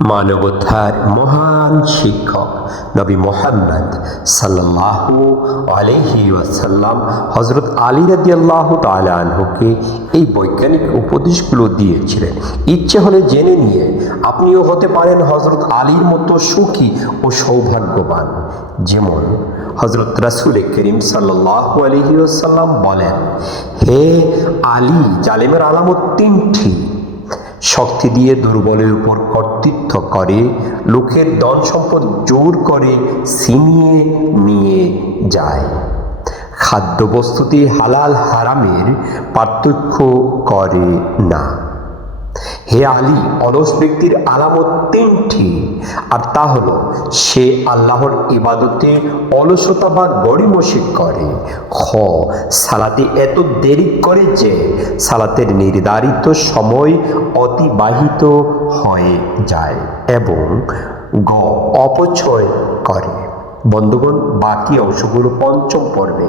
মানবতার মহান শিক্ষক নবী মুহাম্মদ সাল্লাল্লাহু আলাইহি ওয়াসাল্লাম হযরত আলী রাদিয়াল্লাহু তাআলা আনহুকে এই বৈজ্ঞানিক উপদেশগুলো দিয়েছিলেন। ইচ্ছে হলে জেনে নিয়ে আপনিও হতে পারেন হযরত আলীর মতো সুখী ও সৌভাগ্যবান। যেমন হযরত রাসূল করিম সাল্লাল্লাহু আলাইহি ওয়াসাল্লাম বলেন, হে আলী, জালেমের আলামত তিনটি: শক্তি দিয়ে দুর্বলের উপর কর্তৃত্ব করে, লোকের ধন সম্পদ জোর করে ছিনিয়ে নিয়ে যায়, খাদ্যবস্তুতে হালাল হারামের পার্থক্য করে না। হে আলী, অলস ব্যক্তির আলামত তিনটি, আর তা হলো সে আল্লাহর ইবাদতে অলসতা বা গড়িমসি করে। খ, সালাতে এত দেরি করে যে সালাতের নির্ধারিত সময় অতিবাহিত হয়ে যায়। এবং গ, অপচয় করে। বন্ধুগণ, বাকি অংশগুলো পঞ্চম পর্বে।